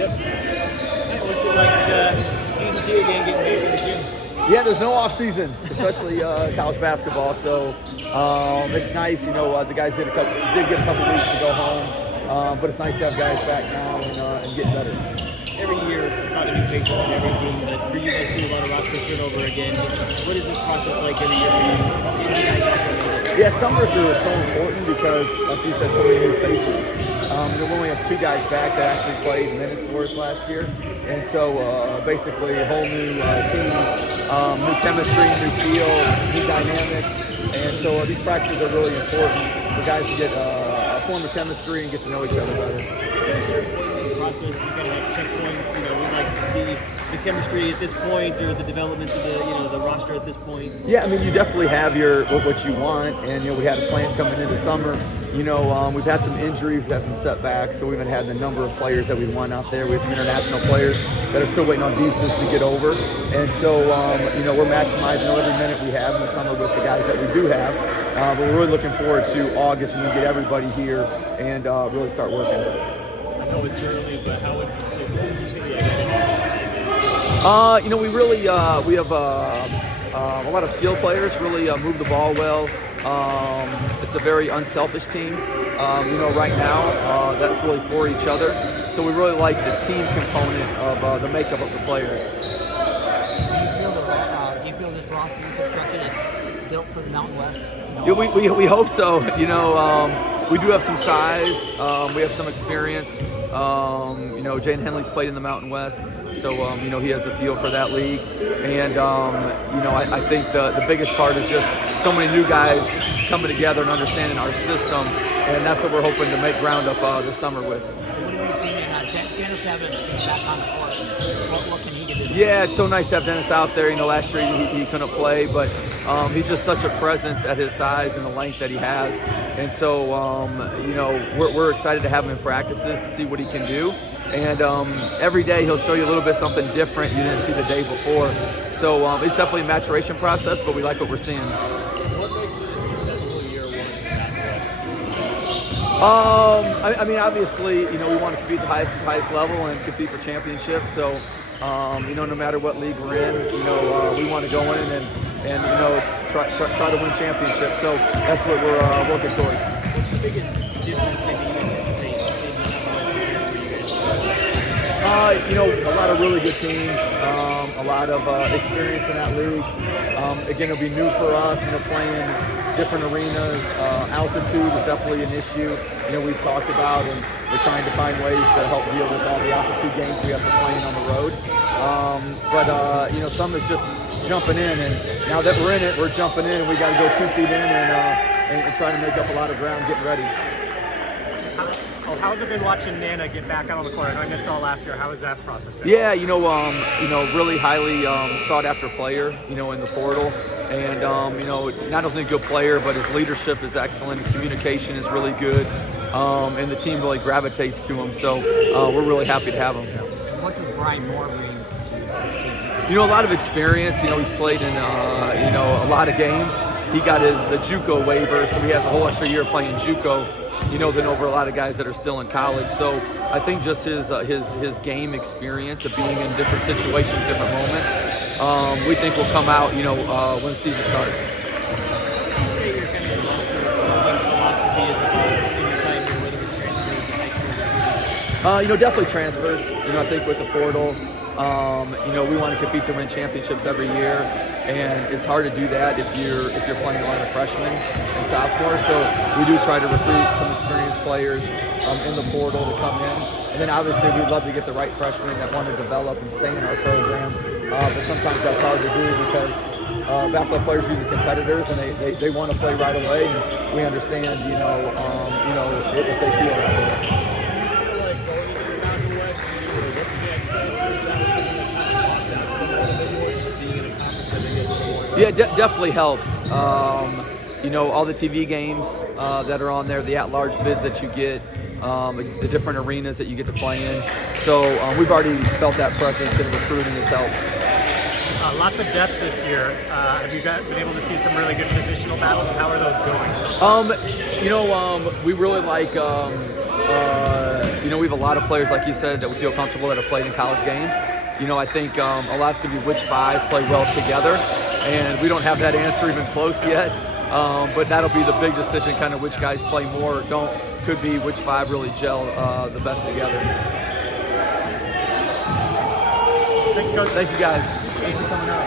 Yep. Hey, what's it like season 2 again, getting back in the gym? Yeah, there's no off season, especially college basketball. So it's nice, the guys did get a couple weeks to go home, but it's nice to have guys back now and getting better. Every year, a lot of new faces on every team. For you guys, do a lot of roster turnover again. What is this process like every year for you? How do you guys acclimate? Yeah, summers are so important because, like you said, so many new faces. We only have 2 guys back that actually played minutes for us last year, and so basically a whole new team, new chemistry, new feel, new dynamics, and so these practices are really important for guys to get a form of chemistry and get to know each other better. Is there a certain point in this process you kind of have checkpoints? We like to see the chemistry at this point, or the development of the roster at this point. Yeah, I mean, you definitely have what you want, and we had a plan coming into summer. We've had some injuries, we've had some setbacks, so we haven't had the number of players that we want out there. We have some international players that are still waiting on visas to get over, and so we're maximizing every minute we have in the summer with the guys that we do have. But we're really looking forward to August when we get everybody here and really start working. I know it's early, but what would you say the identity of this team is? We really we have a lot of skilled players. Really move the ball well. It's a very unselfish team. Right now that's really for each other. So we really like the team component of the makeup of the players. Do you feel this roster you constructed is built for the Mountain West? Yeah, we hope so. We do have some size. We have some experience. Jaden Henley's played in the Mountain West, so he has a feel for that league. And I think the biggest part is just so many new guys coming together and understanding our system, and that's what we're hoping to make ground up this summer with. What do you think? Dennis Evans is back on the court. What can he do? Yeah, it's so nice to have Dennis out there. Last year he couldn't play, but he's just such a presence at his size and the length that he has. And so, we're excited to have him in practices to see what he can do. And every day he'll show you a little bit something different you didn't see the day before. So it's definitely a maturation process, but we like what we're seeing. What makes it a successful year one? Obviously, we want to compete at the highest level and compete for championships. So, no matter what league we're in, we want to go in and try to win championships. So that's what we're working towards. What's the biggest difference that you anticipate in the West where you guys a lot of really good teams, a lot of experience in that league. Again, it'll be new for us, playing different arenas. Altitude is definitely an issue, we've talked about, and we're trying to find ways to help deal with all the altitude games we have to play on the road. Some is just jumping in, and now that we're in it, we're jumping in, and we got to go 2 feet in and trying to make up a lot of ground getting ready. How's it been watching Nana get back out on the court? I know I missed all last year. How has that process been? Yeah, really highly sought after player, in the portal. And, not only a good player, but his leadership is excellent. His communication is really good. And the team really gravitates to him. So we're really happy to have him. What does Brian Moore bring to the team? A lot of experience. He's played in, a lot of games. He got the JUCO waiver, so he has a whole extra year playing JUCO, than over a lot of guys that are still in college. So I think just his game experience of being in different situations, different moments, we think will come out, when the season starts. Would you say you're kind of philosophy is in your time here, whether it's transfers in high school? Definitely transfers. I think with the portal, we want to compete to win championships every year, and it's hard to do that if you're playing a lot of freshmen and sophomores. So we do try to recruit some experienced players in the portal to come in, and then obviously we'd love to get the right freshmen that want to develop and stay in our program. But sometimes that's hard to do because basketball players usually competitors, and they want to play right away, and we understand, if they feel that way. Yeah, definitely helps. All the TV games that are on there, the at-large bids that you get, the different arenas that you get to play in. So we've already felt that presence in recruiting has helped. Lots of depth this year. Have you been able to see some really good positional battles, and how are those going so far? We really like, we have a lot of players, like you said, that we feel comfortable that have played in college games. I think a lot's going to be which five play well together, and we don't have that answer even close yet. But that'll be the big decision, kind of which guys play more, could be which five really gel the best together. Thanks, Coach. Thank you guys. Thanks for coming out.